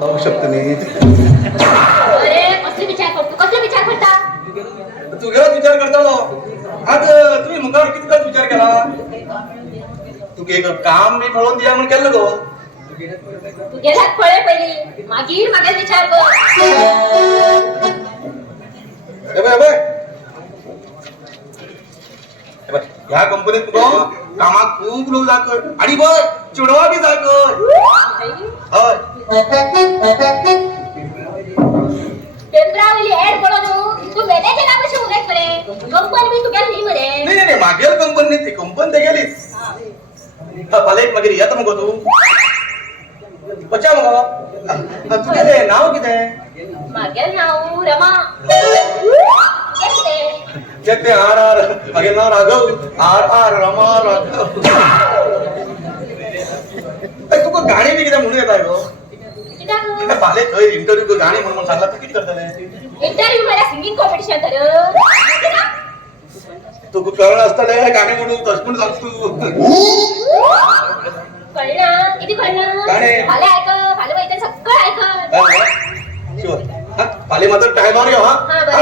जाऊ शकतो मी. अरे कसले विचार करतो, कसले विचार करता? तू गेलाच विचार करता आज तुम्ही मुखावर किती वेळा विचार केला. तू एक काम मी मिळवून द्या म्हणून केलं गो. तू गेलात पळे पहिली मागीर मागे विचार कर. ह्या कंपनीत तुका कामाक खूप लोक जाकर आणि बघ चिडवा बी जाकर. पेपरावली ऍड पडून तू मॅनेजर कशी उलट मरे कंपनी मी तुका नाही मरे. नाही नाही मागेल कंपनी ती कंपनी ते गेलीस पालेट मागीर येता मगो तू कशा मगो तुझे ते नाव कितें. मागेल नाव रमा. ते आर आर मागेल नाव राघव आर आर रमा राघव. तुका गाणी बी कितें म्हणून येता गो. पाले थंय इंटरव्यू गाणी म्हणून सांगला तू किती करतले. इंटरव्यू मला सिंगिंग कॉम्पिटिशन तर तुका कळण असतले गाणी म्हणून तसपून सांगतू. कळना किती कळना. गाणे. फाले ऐक फाले वैते सगळं ऐक. पाले मात्र टायमार यो. हा, बरे. हा